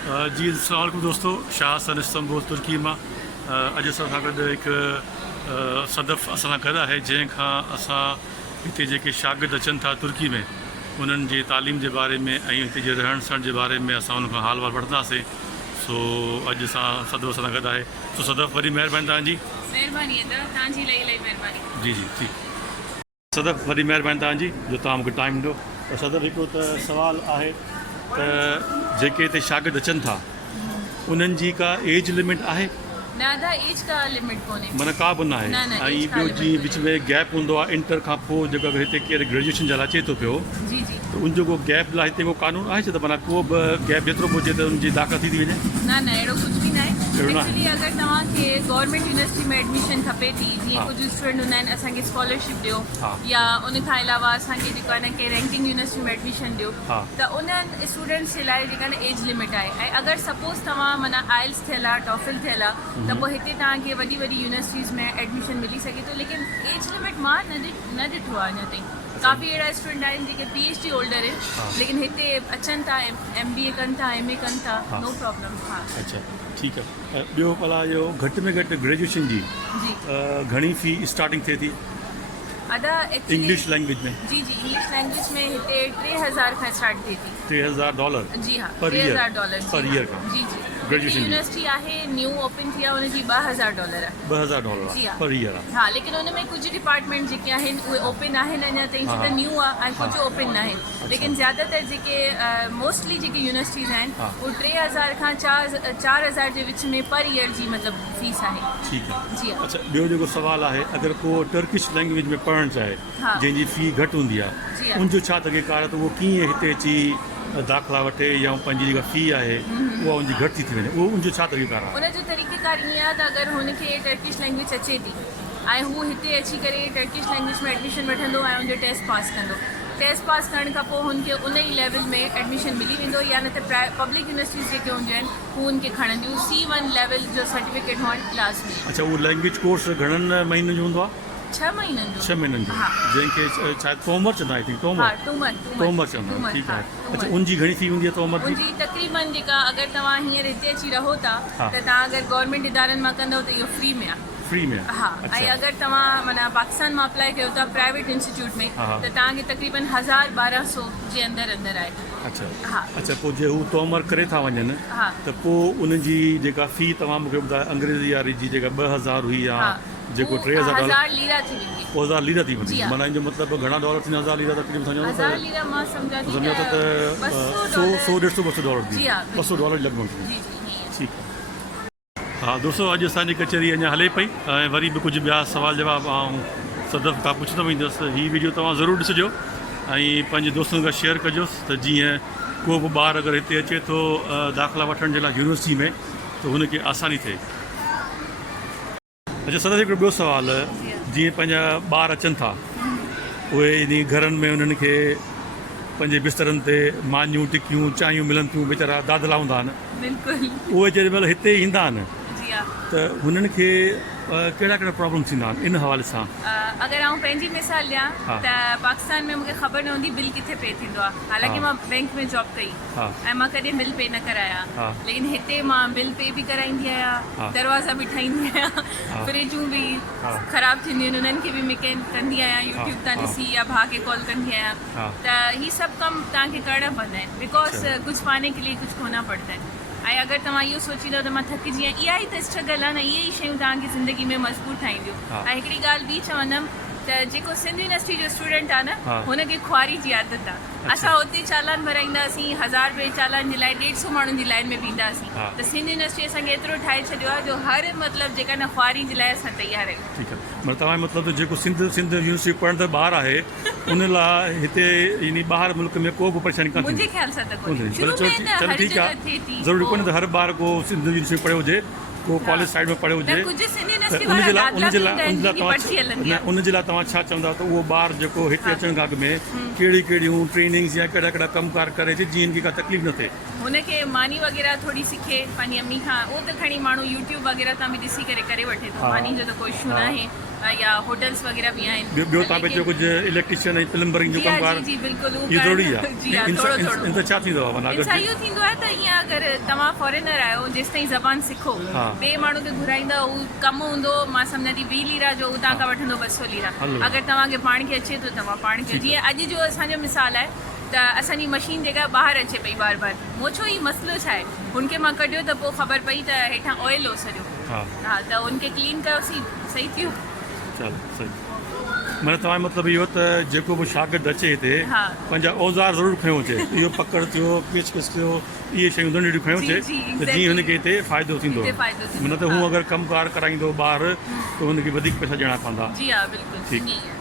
जी अस्सलाम दोस्तों, शाह सन इस्तंबुल तुर्की में अॼु असां सां गॾु हिकु सदफ़ असां सां गॾु आहे, जंहिंखां असां हिते जेके शागिर्द अचनि था तुर्की में उन्हनि जी तालीम जे बारे में ऐं हिते जे रहण सहण जे बारे में असां उनखां हाल वाल वठंदासीं। सो अॼु सदफ़ असां सां गॾु आहे। सो सदफ़ वरी महिरबानी तव्हांजी। महिरबानी तव्हांजी इलाही महिरबानी। जी जी ठीक। सदफ़ वरी महिरबानी तव्हांजी जो तव्हां मूंखे टाइम ॾिनो। त सदफ़ हिकिड़ो त सुवालु आहे त जेके हिते शागिर्द अचनि था उन्हनि जी का एज लिमिट आहे? न एज का लिमिट कोन्हे, माना का बि न आहे। ऐं ॿियो जीअं विच में गैप हूंदो आहे इंटर खां पोइ, जेको अगरि हिते केरु ग्रेजुएशन जे लाइ अचे थो पियो जी जी त उनजो को गैप लाइ हिते को कानून आहे छा, त माना को बि गैप जेतिरो बि हुजे त उनजी दाख़िल थी वञे? न अहिड़ो कुझु बि न आहे। अहिड़ो न आहे। एक्चुअली अगरि तव्हांखे गवर्नमेंट यूनिवर्सिटी में एडमिशन खपे थी, जीअं हा। कुझु स्टूडेंट हूंदा आहिनि असांखे स्कॉलरशिप ॾियो, हा। या उन खां अलावा असांखे जेको आहे न के रैंकिंग यूनिवर्सिटी में एडमिशन ॾियो, हा। त उन्हनि स्टूडेंट्स जे लाइ जेका न एज लिमिट आहे। ऐं अगरि सपोज़ तव्हां माना आइल्स थियल आहे, टॉफिल थियल आहे, त पोइ हिते तव्हांखे वॾी वॾी यूनिवर्सिटीज़ में एडमिशन मिली सघे थो। लेकिन एज लिमिट मां न ॾिठो आहे अञा ताईं। काफ़ी अहिड़ा स्टूडेंट आहिनि जेके PhD होल्डर आहिनि, लेकिन हिते अचनि था, MBA कनि था, MA कनि था, नो प्रॉब्लम। हा अच्छा ठीकु आहे। ऐं ॿियो भला इहो घटि में घटि ग्रेजुएशन जी जी घणी फ़ी स्टार्टिंग थिए थी अदा इंग्लिश लैंग्वेज में? जी इंग्लिश लैंग्वेज में हिते 3000 खां स्टार्ट थिए थी। $3000 जी हाँ, पर ईयर? $3000 पर ईयर का? जी ग्रेजुएशन जी? यूनिवर्सिटी आहे न्यू ओपन थी आहे, हुनजी $2000 आहे। $2000 जी हा। पर ईयर आहे? हा, लेकिन हुन में कुझु डिपार्टमेंट जेके आहिनि उहे ओपन आहिनि अञा ताईं, छो त न्यू आहे, ऐं कुझु ओपन न आहिनि। लेकिन ज़्यादातर जेके मोस्टली जेके यूनिवर्सिटीज़ आहिनि उहे 3000 खां 4000 जे विच में पर ईयर जी मतिलबु फीस आहे। ठीकु आहे। जी हा। अच्छा ॿियो जेको सुवालु आहे, अगरि को टर्किश लैंग्वेज में पढ़णु चाहे हा। जंहिंजी फ़ी घटि हूंदी जी आहे, हा। उनजो छा तरीक़ा आहे त उहो कीअं हिते अची दाख़िला वठे, या पंहिंजी जेका फ़ी आहे उहा उनजी घटि थी वञे, उहो उनजो छा तरीक़ा आहे? उनजो तरीक़ेकार ईअं आहे त अगरि हुनखे टर्किश लैंग्वेज अचे थी ऐं हू हिते अची करे टर्किश लैंग्वेज में एडमिशन वठंदो ऐं उनजो टेस्ट पास कंदो, टेस्ट पास करण खां पोइ हुनखे उन ई लेवल में एडमिशन मिली वेंदो, या न त पब्लिक यूनिवर्सिटीज़ जेके हूंदियूं आहिनि हू उनखे खणंदियूं। C1 लेवल जो सर्टिफिकेट हुअणु लाज़मी आहे। अच्छा उहो लैंग्वेज कोर्स घणनि महीननि जो हूंदो आहे? 6 महीननि जो। 6 महीननि जो? हा। जंहिंखे शायदि तोमर चवंदा आई थिंक हा, तोमर टूमर चवंदा आहिनि। ठीकु आहे। टूमर। अच्छा उनजी घणी फ़ी हूंदी आहे तोमर जी? उनजी तक़रीबन जेका अगरि तव्हां हींअर हिते अची रहो था हा। त तव्हां अगरि गवर्नमेंट इदारनि मां कंदव त इहो फ्री में आहे। फ्री में? हा। अच्छा। ऐं अगरि तव्हां माना पाकिस्तान मां अप्लाई कयो था प्राइवेट इंस्टीट्यूट में, हा। त तव्हांखे तक़रीबन 1000-1200 जे अंदरि आहे। अच्छा हा। अच्छा पोइ जे हू तोमर करे था वञनि हा। त पोइ उनजी जेका फ़ी तव्हां मूंखे ॿुधायो अंग्रेज़ी वारी जी जेका 2000 हुई या हा। जेको हू 3000 1000 लीरा थी वेंदी। 1000 लीरा थी वञे? जी हा। माना इनजो मतिलबु घणा डॉलर थींदा? 1000 लीरा तकरीबन सम्झो 1000 लीरा मां सम्झा थी सम्झो त $100-150 जी हा, $200 लॻभॻि। जी हीअं। ठीकु आहे। हा दोस्तों, अॼु असांजी कचहरी अञा हले पई ऐं वरी बि कुझु ॿिया सुवाल जवाब आऊं सदफ़ खां पुछंदो वेंदुसि। हीअ वीडियो तव्हां ज़रूरु ॾिसिजो ऐं पंहिंजे दोस्तनि खां शेयर कजोसि, त जीअं को बि ॿारु अगरि हिते अचे थो दाख़िला वठण जे लाइ यूनिवर्सिटी में त हुनखे आसानी थिए। अच्छा सदफ़ हिकिड़ो ॿियो सुवालु, जीअं पंहिंजा ॿार अचनि था उहे इन घरनि में उन्हनि खे पंहिंजे बिस्तरनि ते मानियूं टिकियूं चांहियूं मिलनि थियूं, वीचारा दादला हूंदा आहिनि, बिल्कुलु। उहे जेॾी महिल हिते ईंदा आहिनि जी हा। त हुननि खे कहिड़ा कहिड़ा प्रॉब्लम थींदा आहिनि इन हवाले सां? अगरि आउं पंहिंजी मिसाल ॾियां हा। त पाकिस्तान में मूंखे ख़बर न हूंदी बिल किथे पे थींदो आहे। हालांकि हा। मां बैंक में जॉब कई हा। ऐं मां कॾहिं बिल पे न कराया, हा। लेकिन हिते मां बिल पे बि कराईंदी हा। आहियां, दरवाज़ा बि ठाहींदी आहियां, फ्रिजूं बि हा। ख़राबु थींदियूं आहिनि उन्हनि खे बि मैकेनिक कंदी आहियां, यूट्यूब तां हा। ॾिसी या भाउ खे कॉल कंदी आहियां। हा। त हीअ सभु कम तव्हांखे करणा पवंदा आहिनि, बिकॉज अच्छा। कुझु पाने के लिए कुझु खोना पड़ता है। ऐं अगरि तव्हां इहो सोचींदव त मां थकिजी आहियां, इहा ई त स्ट्रगल आहे न, इहे ई शयूं तव्हांखे ज़िंदगी में मज़बूत ठाहींदियूं। हा। ऐं हिकिड़ी ॻाल्हि ॿी चवंदमि त जेको सिंध यूनिवर्सिटी जो स्टूडेंट आहे न, हा। हुनखे ख्वारी जी आदत आहे। असां हुते चालान भराईंदासीं, 1000 रुपए चालान जे लाइ 150 माण्हुनि जी लाइन में बीहंदासीं। हा। त सिंध यूनिवर्सिटी असांखे एतिरो ठाहे छॾियो आहे जो हर मतिलबु जेका न ख्वारी जे लाइ असां तयारु आहियूं। ठीकु आहे। मतिलबु तव्हांजो मतिलबु त जेको सिंध यूनिवर्सिटी पढ़ंदड़ ॿारु आहे उन लाइ हिते यानी ॿाहिरि मुल्क में को बि परेशानी कोन मुंहिंजे थींदी? ख़्याल सां त कोन्हे। चलो शुरू में त चलो हर ठीकु जगह आहे, थिए थी। ज़रूरी कोन्हे त हर ॿार को सिंध यूनिवर्सिटी पढ़ियो हुजे, को कॉलेज साइड में पढ़ियो हुजे। न, कुझु सिंध त यूनिवर्सिटी उनजे वारा लाइ दाख़िला उनजे बि लाइ हूंदा आहिनि, उनजे लाइ जिनकी पर्ची हलंदी तव्हां आहे। उनजे लाइ तव्हां छा चवंदा त उहो ॿारु जेको हिते अचण खां अॻु में कहिड़ी कहिड़ियूं ट्रेनिंग्स या कहिड़ा कहिड़ा कमकार करे अचे जीअं इनखे का तकलीफ़ न थिए? हुनखे मानी वग़ैरह थोड़ी सिखे पंहिंजी अम्मी खां, उहो त खणी माण्हू यूट्यूब वग़ैरह तां बि ॾिसी करे वठे थो। हा। मानी जो त कोई इशू न आहे, या होटल्स वग़ैरह बि आहिनि। ॿियो तव्हां पंहिंजो कुझु इलेक्ट्रिशियन ऐं प्लम्बरिंग जो जी हा, कमकार जी बिल्कुलु, इहो ज़रूरी आहे? जी हा, थोरो इन सां छा थींदो आहे? माना इनसां इहो थींदो आहे त हीअं अगरि तव्हां फॉरेनर आहियो जेसि ताईं ज़बान सिखो हा। ॿिए माण्हू खे घुराईंदा हू कमु हूंदो मां सम्झां थी 20 लीरा जो हू तव्हां खां वठंदो 200 लीरा हलो। अगरि तव्हांखे पाण खे अचे थो तव्हां पाण खे जीअं अॼु जो असांजो मिसाल आहे त असांजी मशीन जेका ॿाहिरि अचे पई बार बार मोछो ई मसइलो छा आहे हुनखे मां कढियो त पोइ ख़बर पई त हेठां ऑइल हो सॼो हा हा त हुनखे क्लीन कयोसीं सही थियो चलो सही माना तव्हांजो मतिलबु इहो त जेको बि शागिर्द अचे हिते हा। पंहिंजा औज़ार ज़रूरु खयों अचे इहो पकड़ थियो पेचकस थियो इहे शयूं नंढियूं खयों जी, अचे जी, त exactly। जीअं हुनखे हिते फ़ाइदो थींदो हिते फ़ाइदो थींदो, माना त हू हा। अगरि कमुकार कराईंदो ॿाहिरि त हुनखे वधीक पैसा ॾियणा पवंदा जी हा बिल्कुलु ठीकु। ईअं ई आहे।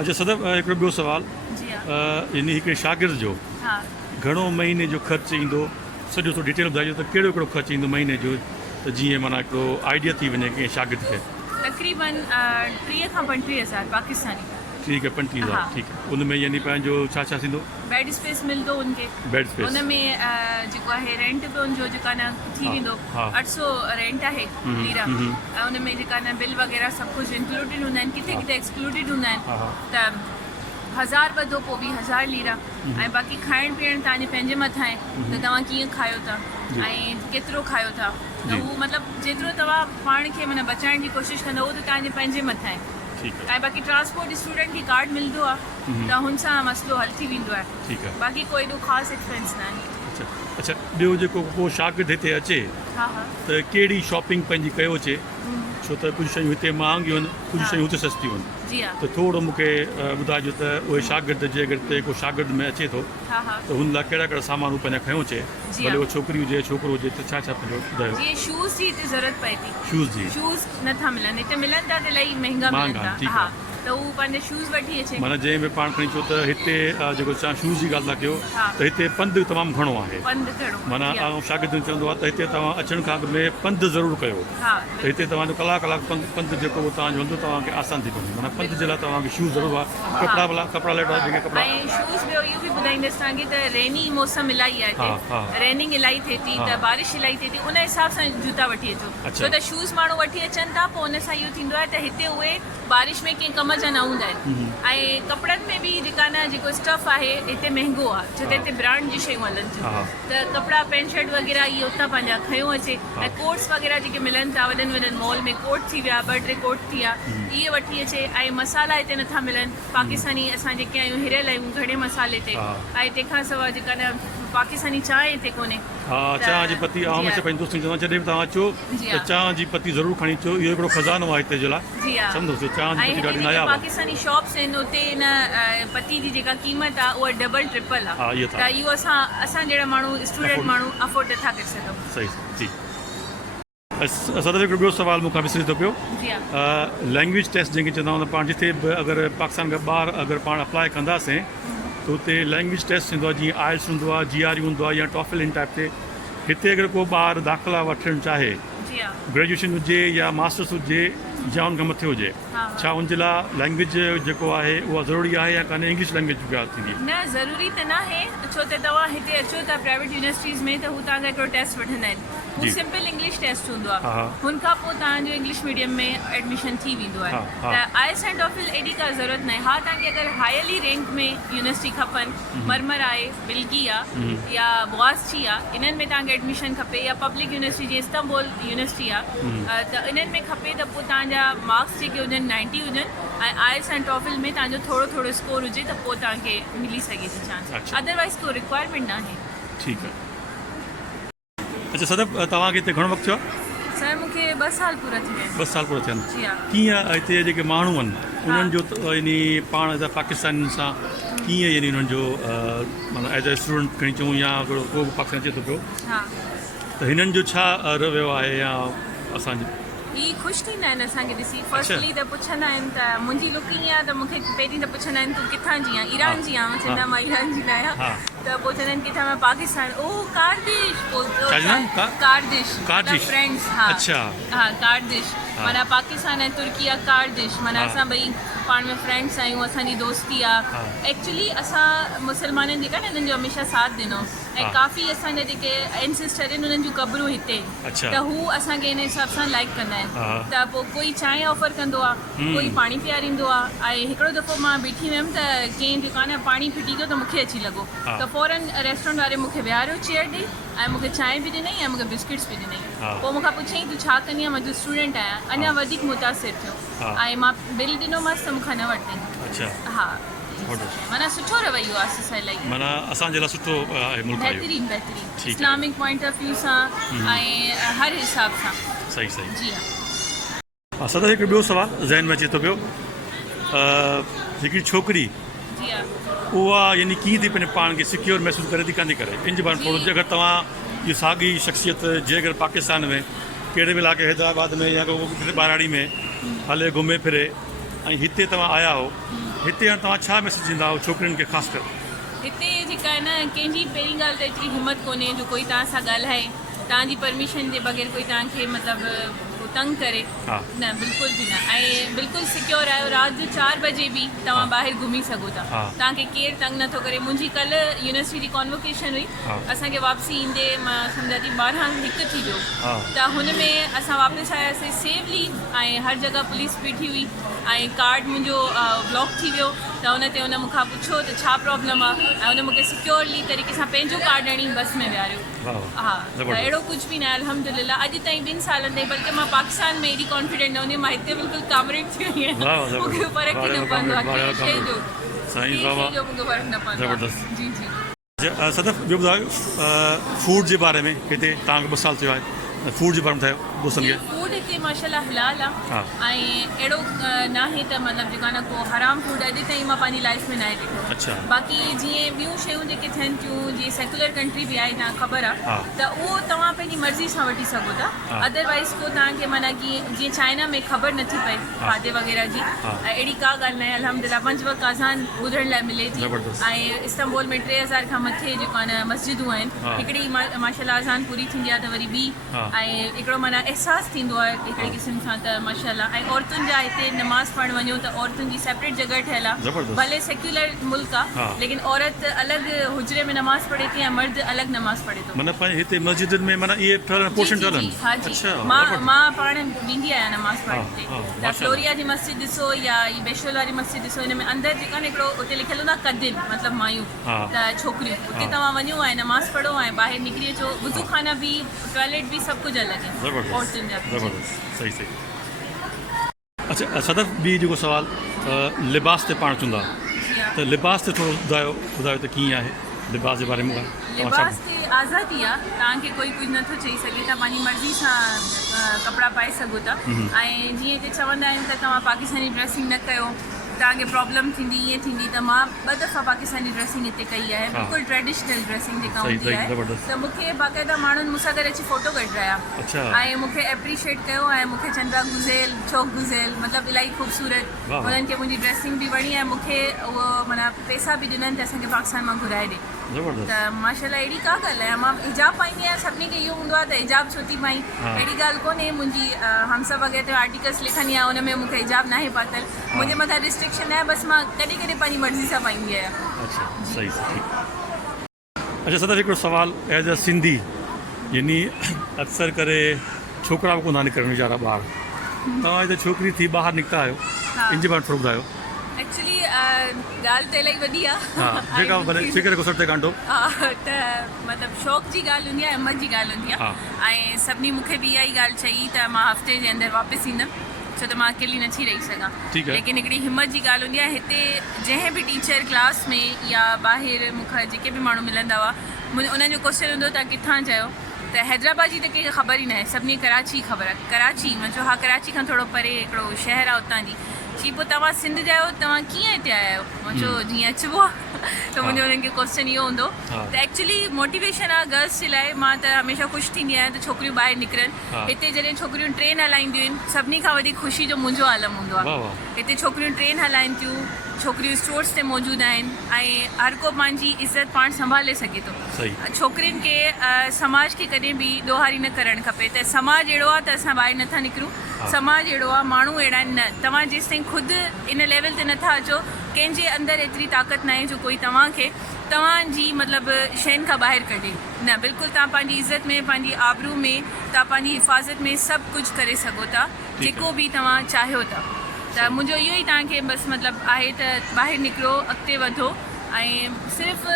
अच्छा सदब हिकिड़ो ॿियो सुवाल जी हा यानी हिकिड़े शागिर्द जो हा घणो महीने जो ख़र्चु ईंदो सॼो थोरो डिटेल ॿुधाइजो त कहिड़ो कहिड़ो ख़र्चु ईंदो महीने जो त जीअं माना हिकिड़ो आइडिया थी वञे कंहिं शागिर्द खे तक़रीबन 30 खां 35,000 पाकिस्तानी ठीकु आहे 35,000 हा। ठीकु आहे उन में यानी पंहिंजो छा छा थींदो बेड स्पेस मिलंदो उनखे बेड स्पेस हुन में जेको आहे रेंट बि हुनजो जेका न थी हा, वेंदो हा। 800 रेंट आहे लीरा ऐं हुन में जेका न बिल वग़ैरह सभु कुझु इंक्लूडेड हूंदा आहिनि किथे किथे एक्सक्लूडेड हूंदा हा, हा। आहिनि त 1000 वधो पोइ बि 1000 लीरा ऐं बाक़ी खाइण पीअण तव्हांजे पंहिंजे मथां आहे त तव्हां कीअं खायो था ऐं केतिरो खायो था त जी। हू मतिलबु जेतिरो तव्हां पाण खे माना बचाइण जी कोशिशि कंदो उहो त तव्हांजे पंहिंजे मथां आहे ठीकु आहे ऐं बाक़ी ट्रांसपोर्ट स्टूडेंट खे कार्ड मिलंदो आहे त हुन सां मसइलो हल थी वेंदो आहे ठीकु आहे बाक़ी कोई एॾो ख़ासि एक्सपेंस न आहे अच्छा अच्छा ॿियो जेको को शागिर्द हिते अचे हा हा त कहिड़ी शॉपिंग पंहिंजी कयो अचे छो त कुझु शयूं हिते महांगियूं आहिनि कुझु हा। शयूं हुते सस्तियूं आहिनि जी हा त थोरो मूंखे ॿुधाइजो त उहे शागिर्द जे अगरि हिते को शागिर्द में अचे थो हा हा त हुन लाइ कहिड़ा कहिड़ा सामान हू पंहिंजा खयों अचे जी भले हा। उहो छोकिरी हुजे छोकिरो हुजे त छा छा पंहिंजो ॿुधायो जीअं शूज़ जी हिते ज़रूरत पए थी शूज़ जी शूज़ नथा मिलनि हिते मिलनि था त इलाही महांगा मिलनि महांगा, था ठीकु हा आहे। त हू पंहिंजे शूज़ वठी अचे माना जंहिं में पाण खणी चो त हिते जेको तव्हां शूज़ जी ॻाल्हि था कयो हा। त हिते पंधु तमामु घणो आहे पंधु कहिड़ो माना जी हा। शागिर्दनि चवंदो आहे त हिते तव्हां अचण खां अॻु में पंधु ज़रूरु कयो हा त हिते तव्हांजो कलाक पंधु जेको उहो तव्हांजो हूंदो तव्हांखे आसानु थी पवंदी माना पंधु जे लाइ तव्हांखे शूज़ ज़रूरु आहे कपिड़ा लेटा जेके कपिड़ा ऐं शूज़ ॿियो इहो बि ॿुधाईंदसि तव्हांखे त रेनी मौसम इलाही आहे हा, हिते हा। रेनिंग इलाही थिए थी हा। त बारिश इलाही थिए थी उन हिसाब सां जूता वठी अचो अच्छा। छो त शूज़ माण्हू वठी अचनि था पोइ उन सां इहो थींदो आहे त हिते उहे बारिश में कंहिं कम जा न हूंदा आहिनि ऐं कपिड़नि में बि जेका न जेको स्टफ आहे हिते महांगो आहे छो त हिते ब्रांड जी शयूं हलनि थियूं हा। त कपिड़ा पैंट शर्ट वग़ैरह इहे उतां पंहिंजा खयों अचे हा। ऐं कोट्स वग़ैरह जेके मिलनि था वॾनि वॾनि मॉल में कोट थी विया 2-3 कोट थी विया इहे वठी अचे ऐं मसाला हिते नथा मिलनि पाकिस्तानी असां जेके आहियूं हिरियल आहियूं घणे मसाले ते हा। ऐं तंहिंखां सवाइ जेका न पाकिस्तानी चांहि हिते कोन्हे हा त- चांहि जी पती जी हमेशह हा। पंहिंजे दोस्तनि खे चवंदा जॾहिं बि तव्हां अचो जी त हा। चांहि जी पती ज़रूरु खणी अचो इहो हिकिड़ो खज़ानो आहे हिते जे लाइ जी हा सम्झो चांहि ऐं जी पती हिते ॾाढी जेके नायाब आहे पाकिस्तानी शॉप्स आहिनि उते इन पती जी जेका क़ीमत आहे उहा डबल ट्रिपल हा, आहे इहो त त इहो असां जहिड़ा माण्हू स्टूडेंट Afford- माण्हू अफोर्ड नथा करे सघूं सही जी सदर हिकिड़ो ॿियो सुवाल मूंखां विसरे थो पियो जी हा लैंग्वेज टेस्ट जंहिंखे चवंदा आहियूं पाण जिथे बि अगरि पाकिस्तान खां ॿाहिरि अगरि पाण अप्लाई कंदासीं त हुते लैंग्वेज टेस्ट थींदो आहे जीअं आइल्स हूंदो आहे GRE हूंदो आहे या टॉफिल इन टाइप ते हिते अगरि को ॿार दाख़िला वठणु चाहे जी हा ग्रेजुएशन हुजे या मास्टर्स हुजे या हुनखां मथे हुजे हा। छा हुनजे लाइ लैंग्वेज जेको आहे उहा ज़रूरी आहे या कान्हे इंग्लिश लैंग्वेज जी ॻाल्हि थींदी न ज़रूरी त न आहे छो त तव्हां हिते अचो था प्राइवेट यूनिवर्सिटीज़ में त हू तव्हांजा हिकिड़ो टेस्ट वठंदा आहिनि हू जी। सिंपल इंग्लिश टेस्ट हूंदो हा, आहे हा। हुन खां पोइ तव्हांजो इंग्लिश मीडियम में एडमिशन थी वेंदो आहे हा, हा। त आइल्स एंड टॉफिल एॾी का ज़रूरत न आहे हा तव्हांखे अगरि हायली रैंक में यूनिवर्सिटी खपनि मरमर आहे बिल्गी आहे या बोआसची आहे इन्हनि में तव्हांखे एडमिशन खपे या पब्लिक यूनिवर्सिटी जीअं इस्तांबुल यूनिवर्सिटी आहे त इन्हनि में खपे त पोइ तव्हांजा मार्क्स जेके हुजनि 90 हुजनि ऐं आइल्स एंड टॉफिल में तव्हांजो थोरो थोरो स्कोर हुजे त पोइ तव्हांखे मिली सघे थी चांस अच्छा। अदरवाइज़ कोई रिक्वायरमेंट न आहे ठीकु आहे अच्छा सदब तव्हांखे हिते घणो वक़्तु थियो आहे सर मूंखे 2 साल पूरा थी विया आहिनि 2 साल पूरा थियनि जी हा कीअं हिते जेके माण्हू आहिनि उन्हनि जो यानी पाण एज़ अ पाकिस्तानी सां कीअं यानी उन्हनि जो माना एज़ अ स्टूडेंट खणी अचूं या अगरि को बि पाकिस्तान अचे थो पियो हा त हिननि जो छा रवैयो आहे या असांजो ही ख़ुशि थींदा आहिनि असांखे ॾिसी फर्स्टली त पुछंदा आहिनि त मुंहिंजी लुक ईअं आहे त मूंखे पहिरीं त पुछंदा आहिनि तूं किथां जी आहे ईरान जी आहियां चवंदा मां ईरान जी न आहियां हा। त पोइ चवंदा आहिनि किथां मां पाकिस्तान ओ कार्डिश छा चवंदा आहिनि? कार्डिश कार्डिश? फ्रेंड्स हा अच्छा। हा कार्डिश हा। माना पाकिस्तान ऐं तुर्की आहे कार्डिश माना हा। असां ॿई पाण में फ्रेंड्स आहियूं असांजी दोस्ती हा। आहे एक्चुअली असां मुस्लमाननि जेका न हिननि जो हमेशह साथ ॾिनो ऐं काफ़ी असांजा जेके एंसेस्टर आहिनि उन्हनि जूं क़बरूं हिते अच्छा। त हू असांखे इन हिसाब सां लाइक कंदा आहिनि त पोइ कोई चांहि ऑफर कंदो आहे कोई पाणी पीआरींदो आहे ऐं हिकिड़ो दफ़ो मां बीठी हुयमि त कंहिं दुकान पाणी फिटी गयो त मूंखे अची लॻो त फौरन रेस्टोरेंट वारे मूंखे विहारियो चेयर ॾेई ऐं मूंखे चांहि बि ॾिनई ऐं मूंखे बिस्किट्स बि ॾिनई पोइ मूंखां पुछियईं तूं छा कंदी आहे मां जो स्टूडेंट आहियां अञा वधीक मुतासिर थियो ऐं मां बिल ॾिनोमांसि त मूंखां न वरितईं अच्छा हा ज़बरदस्त माना सुठो रवैयो आहे असां लाइ माना असांजे लाइ सुठो आहे मुल्क आहे बहितरीन बहितरीन ठीकु आहे। इस्लामिक पॉइंट ऑफ व्यू सां ऐं हर हिसाब सां सही सही जी हा सदा हिकिड़ो ॿियो सुवालु ज़हन में अचे थो पियो हिकिड़ी छोकिरी जी हा उहा यानी कीअं थी पंहिंजे पाण खे सिक्योर महसूसु करे थी कान थी करे इन जे बारे में थोरो अगरि तव्हां इहो साॻी शख़्सियत जे अगरि पाकिस्तान में कहिड़े बि इलाइक़े हैदराबाद में या किथे ॿाराड़ी में हले घुमे फिरे ऐं हिते तव्हां आया हो हिते हाणे तव्हां छा मैसेज ॾींदा हो छोकिरियुनि खे ख़ासि करे हिते जेका आहे न कंहिंजी पहिरीं ॻाल्हि त एतिरी हिमत कोन्हे जो कोई तव्हां सां ॻाल्हाए तव्हांजी परमिशन जे बग़ैर कोई तव्हांखे मतिलबु तंग करे हा न बिल्कुलु बि न ऐं बिल्कुलु सिक्योर आहियो राति जो 4 बजे बि तव्हां ॿाहिरि घुमी सघो था हा। तव्हांखे केरु तंग नथो करे मुंहिंजी कल्ह यूनिवर्सिटी जी कॉन्वोकेशन हुई हा। असांखे वापसी ईंदे मां सम्झा थी 12:01 थी वियो हा। त हुन में असां वापसि आयासीं सेफली ऐं हर जॻह पुलिस बीठी हुई ऐं कार्ड मुंहिंजो ब्लॉक थी वियो त हुन ते हुन मूंखां पुछो त छा प्रॉब्लम आहे ऐं हुन मूंखे सिक्योरली तरीक़े सां पंहिंजो कार्ड हणी बस में विहारियो हा त ज़बरदस्त। अहिड़ो कुझु बि न आहे अल्हम्दुलिल्लाह अॼु ताईं 2 सालनि ताईं बल्कि मां पाकिस्तान में एॾी कॉन्फिडेंट न हूंदी मां हिते बिल्कुलु कामरेड थी वई आहियां वाह, ज़बरदस्त। मूंखे फ़र्क़ु ई न पवंदो आहे वाह, कंहिं शइ जो साईं कंहिं बाबा शइ जो मूंखे फ़र्क़ु न पवंदो ज़बरदस्त। आहे जी जी सदफ़ ॿियो ॿुधायो फूड जे बारे में हिते तव्हांखे 2 साल थियो आहे फूड जे बारे में ॿुधायो दोस्तनि खे फूड हिते माशाल्लाह हलाल हा। आहे ऐं अहिड़ो न आहे त मतिलबु जेका न को हराम फूड अॼु ताईं मां पंहिंजी लाइफ में न आहे ॾिठो अच्छा बाक़ी जीअं ॿियूं शयूं जेके थियनि थियूं जीअं सेकुलर कंट्री बि आहे तव्हां ख़बर आहे हा। त उहो तव्हां पंहिंजी मर्ज़ी सां वठी सघो था हा। अदरवाइज़ को तव्हांखे माना जीअं चाइना में ख़बर नथी पए खाधे वग़ैरह जी हा। ऐं अहिड़ी का ॻाल्हि न आहे अल्हम्दुलिल्लाह 5 वक़्त अज़ान ॿुधण लाइ मिले थी ज़बरदस्त। ऐं इस्तांबुल में 3000 खां मथे जेको आहे न मस्जिदूं आहिनि हा। हिकिड़ी माशाल्लाह अज़ान पूरी थींदी आहे त वरी ॿी हा। ऐं हिकिड़ो माना एहसासु थींदो आहे हिकिड़े क़िस्म सां त माशाल्लाह ऐं औरतुनि जा हिते नमाज़ पढ़णु वञो त औरतुनि जी सेपरेट जॻह ठहियल आहे ज़बरदस्त। भले सेक्युलर मुल्क हा। आहे लेकिन औरत अलॻि हुजरे में नमाज़ पढ़े थी ऐं मर्द अलॻि नमाज़ पढ़े थो माना पंहिंजे हिते मस्जिदनि में माना इहे ठहियल पोर्शन जी, जी, ठहियल जी, हा जी अच्छा मां ज़बरदस्त। मां पाण वेंदी आहियां नमाज़ पढ़ण ते हा, त माशाल्लाह। फ्लोरिया जी मस्जिद ॾिसो या ई बेशोल वारी मस्जिद ॾिसो हिन में अंदरि जेका न हिकिड़ो उते लिखियलु हूंदो आहे कदिन मतिलबु मायूं हा। त छोकिरियूं उते हा। तव्हां वञो ऐं नमाज़ पढ़ो ऐं ॿाहिरि निकिरी अचो वुज़ू खाना बि टॉयलेट बि सभु कुझु अलॻि आहे ज़बरदस्त औरतुनि जा बि। ज़बरदस्त सही सही अच्छा सदफ़ ॿी जेको सुवाल लिबास ते पाण चवंदा जी हा। त लिबास ते थोरो ॿुधायो त कीअं आहे लिबास जे बारे में तव्हां छा लिबास ते आज़ादी आहे तव्हांखे कोई कुझु नथो चई सघे तव्हां पंहिंजी मर्ज़ी सां कपिड़ा पाए सघो था ऐं जीअं हिते चवंदा आहिनि त तव्हां पाकिस्तानी ड्रेसिंग न कयो तव्हांखे प्रॉब्लम थींदी ईअं थींदी त मां 2 दफ़ा पाकिस्तानी ड्रेसिंग हिते कई आहे बिल्कुलु ट्रेडिशनल ड्रेसिंग जेका सही, हूंदी सही, आहे ज़बरदस्त। त मूंखे बाक़ाइदा माण्हुनि मूंसां गॾु अची फ़ोटो कढाया अच्छा ऐं मूंखे एप्रिशिएट कयो ऐं मूंखे चंदा गुज़ेल चौक गुज़ेल मतिलबु इलाही ख़ूबसूरत वाह, वाह। उन्हनि खे मुंहिंजी ड्रेसिंग बि वणी ऐं मूंखे उहो माना पैसा बि ॾिननि त असांखे पाकिस्तान मां घुराए ॾे ज़बरदस्त त माशाल्लाह अहिड़ी का ॻाल्हि आहे मां हिजाब पाईंदी आहियां सभिनी खे इहो हूंदो आहे त हिजाब छो थी पाई हा। अहिड़ी ॻाल्हि कोन्हे मुंहिंजी हमसा वग़ैरह ते आर्टिकल्स लिखंदी आहियां हुन में मूंखे हिजाब न आहे पातल मुंहिंजे मथां रिस्ट्रिक्शन आहे बसि मां कॾहिं कॾहिं पंहिंजी मर्ज़ी सां पाईंदी आहियां अच्छा सही सही अच्छा सदर हिकिड़ो सुवाल एज अ सिंधी यानी अक्सर करे छोकिरा बि कोन था निकिरनि वीचारा ॿार तव्हां हिते छोकिरी थी ॿाहिरि निकिता आहियो हा। इन जे बारे में थोरो ॿुधायो एक्चुअली ॻाल्हि त इलाही वॾी हा आहे जेका भले फिक्र को सर ते कांडो हा, त मतिलबु शौक़ जी ॻाल्हि हूंदी आहे हिमत जी ॻाल्हि हूंदी हा। आहे ऐं सभिनी मूंखे बि इहा ई ॻाल्हि चई त मां हफ़्ते जे अंदरि वापसि ईंदमि छो त मां अकेली नथी रही सघां ठीकु आहे। लेकिन हिकिड़ी हिमत जी ॻाल्हि हूंदी आहे हिते जंहिं बि टीचर क्लास में या ॿाहिरि मूंखां जेके बि माण्हू मिलंदा हुआ उन्हनि जो क्वेश्चन हूंदो तव्हां किथां चयो त हैदराबाद जी त कंहिंखे ख़बर ई न आहे सभिनी कराची ख़बर आहे कराची मां चयो हा कराची खां थोरो परे हिकिड़ो शहर आहे उतां जी चई पोइ तव्हां सिंध जा आहियो तव्हां कीअं हिते आया आहियो मां चयो जीअं अचिबो आहे त मुंहिंजो हुननि खे क्वेश्चन इहो हूंदो हा। त एक्चुअली मोटिवेशन आहे गर्ल्स जे लाइ मां त हमेशह ख़ुशि थींदी आहियां त छोकिरियूं ॿाहिरि निकिरनि हा। हिते जॾहिं छोकिरियूं ट्रेन हलाईंदियूं आहिनि सभिनी खां वधीक ख़ुशी जो मुंहिंजो आलम हूंदो वाह, आहे वाह। हिते छोकिरियूं ट्रेन हलाइनि थियूं छोकिरियूं स्टोर्स ते मौजूदु आहिनि ऐं हर को पंहिंजी इज़त पाण संभाले सघे थो सही छोकिरियुनि खे समाज खे कॾहिं बि ॾोहारी न करणु खपे त समाज अहिड़ो आहे त असां ॿाहिरि नथा निकिरूं समाज अहिड़ो आहे माण्हू अहिड़ा आहिनि न तव्हां जेसिताईं ख़ुदि इन लेवल ते नथा अचो कंहिंजे अंदरि एतिरी ताक़त न आहे जो कोई कोई तव्हांखे तव्हांजी मतिलबु शयुनि खां ॿाहिरि कढे न, बिल्कुलु तव्हां पंहिंजी इज़त में, पंहिंजी आबरू में, तव्हां पंहिंजी हिफ़ाज़त में सभु कुझु करे सघो था जेको बि तव्हां चाहियो था। त मुंहिंजो इहो ई तव्हांखे बसि मतिलबु आहे त ॿाहिरि निकिरो, अॻिते वधो ऐं सिर्फ़ु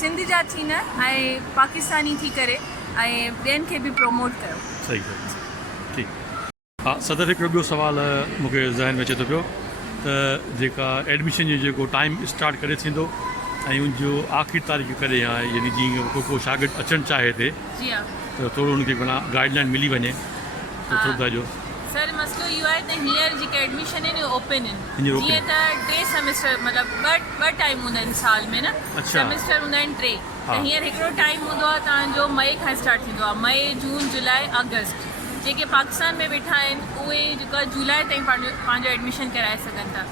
सिंध जा थी न ऐं पाकिस्तानी थी करे ऐं ॿियनि खे बि प्रोमोट कयो। सही ॻाल्हि ठीकु। हा सदर हिकिड़ो ॿियो सुवालु मूंखे ज़हन में अचे थो पियो त जेका एडमिशन जो जेको टाइम स्टार्ट करे थींदो ऐं उनजो आख़िरी तारीख़ कॾहिं आहे, यानी जीअं को शागिर्द अचणु चाहे हिते जी हा त थोरो हुनखे माना गाइडलाइन मिली वञे त थोरो ॿुधाइजो। सर मसइलो इहो आहे त हींअर जेके एडमिशन आहिनि ओपन आहिनि, हींअर open जीअं त 3 सेमेस्टर मतिलबु ॿ टाइम हूंदा आहिनि साल में न, अच्छा। सेमेस्टर हूंदा आहिनि 3। हा। त हींअर हिकिड़ो टाइम हूंदो आहे तव्हांजो मई खां स्टार्ट थींदो आहे, मई, जून, जुलाई, अगस्त। जेके पाकिस्तान में वेठा आहिनि उहे जेका जुलाई ताईं पंहिंजो एडमिशन कराए सघनि था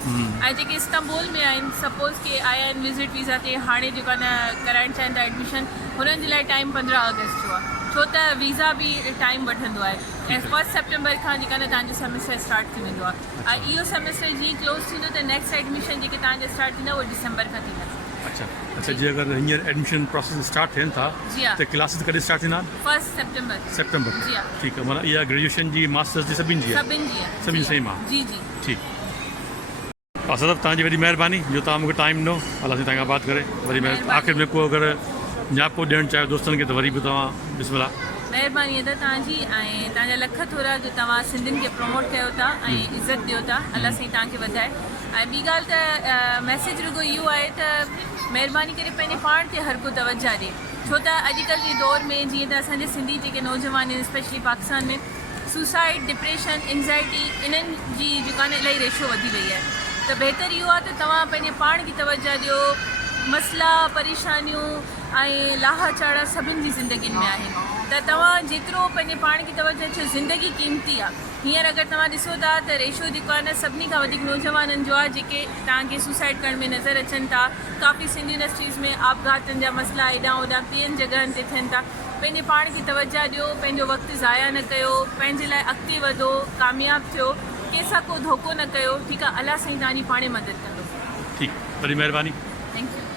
ऐं जेके इस्तांबुल में आहिनि सपोज़ के आया आहिनि विज़िट वीज़ा ते, हाणे जेका न कराइणु चाहिनि था एडमिशन, हुननि जे लाइ टाइम 15 अगस्त जो आहे, छो त वीज़ा बि टाइम वठंदो आहे ऐं 1 सेप्टेम्बर खां जेका न तव्हांजो सेमेस्टर स्टार्ट थी वेंदो आहे ऐं इहो सेमेस्टर जीअं क्लोज़ थींदो त नेक्स्ट एडमिशन जेके तव्हांजा स्टार्ट थींदा उहे दिसंबर खां थींदा। अच्छा जीअं अगरि हींअर एडमिशन प्रोसेस स्टार्ट थियनि था जी हा। त क्लासिस कॾहिं स्टार्ट थींदा? 1 सेप्टेम्बर। सेप्टेम्बर। जी हा। ठीकु आहे, माना इहा ग्रेजुएशन जी मास्टर्स जी सभिनी जी आहे? सभिनी जी आहे। सभिनी सेम आहे? जी जी ठीकु। हा सदफ़ तव्हांजी वॾी महिरबानी जो तव्हां मूंखे टाइम ॾिनो, अलाह सां तव्हां खां बात करे वरी आख़िर में को अगरि न्यापो ॾियणु चाहियो दोस्तनि खे त वरी बि तव्हां बिस्मिल्लाह। महिरबानी अदा तव्हांजी ऐं तव्हांजा लख थोरा जो तव्हां सिंधियुनि खे प्रमोट कयो था ऐं इज़त ॾियो था, अलाह साईं तव्हांखे वधाए। ऐं ॿी ॻाल्हि त मैसेज रुगो इहो आहे त महिरबानी करे पंहिंजे पाण ते हर को तवजा ॾिए, छो त अॼुकल्ह जे दौर में जीअं त असांजे सिंधी जेके नौजवान आहिनि स्पेशली पाकिस्तान में सुसाइड, डिप्रेशन, एंज़ाइटी इन्हनि जी जेका न इलाही रेशो वधी वई आहे। त बहितर इहो आहे त तव्हां पंहिंजे पाण खे तवजा ॾियो, मसइला परेशानियूं ऐं लाहा चाड़ा सभिनि जी ज़िंदगियुनि में आहिनि, त तव्हां जेतिरो पंहिंजे पाण खे तवजो ॾियो, ज़िंदगी क़ीमती आहे। हींअर अगरि तव्हां ॾिसो था त रेशो जेको आहे न सभिनी खां वधीक नौजवाननि जो आहे जेके तव्हांखे सुसाइड करण में नज़र अचनि था। काफ़ी सिंधी इंडस्ट्रीज़ में आपघातनि जा मसइला हेॾां होॾां ॿियनि जॻहनि ते थियनि था। पंहिंजे पाण खे तवजा ॾियो, पंहिंजो वक़्तु ज़ाया न कयो, पंहिंजे लाइ अॻिते वधो, कामयाबु थियो, कंहिंसां को धोखो न कयो, ठीकु आहे, अलाह साईं तव्हांजी पाणे मदद कंदो। ठीकु, वॾी महिरबानी। Thank you.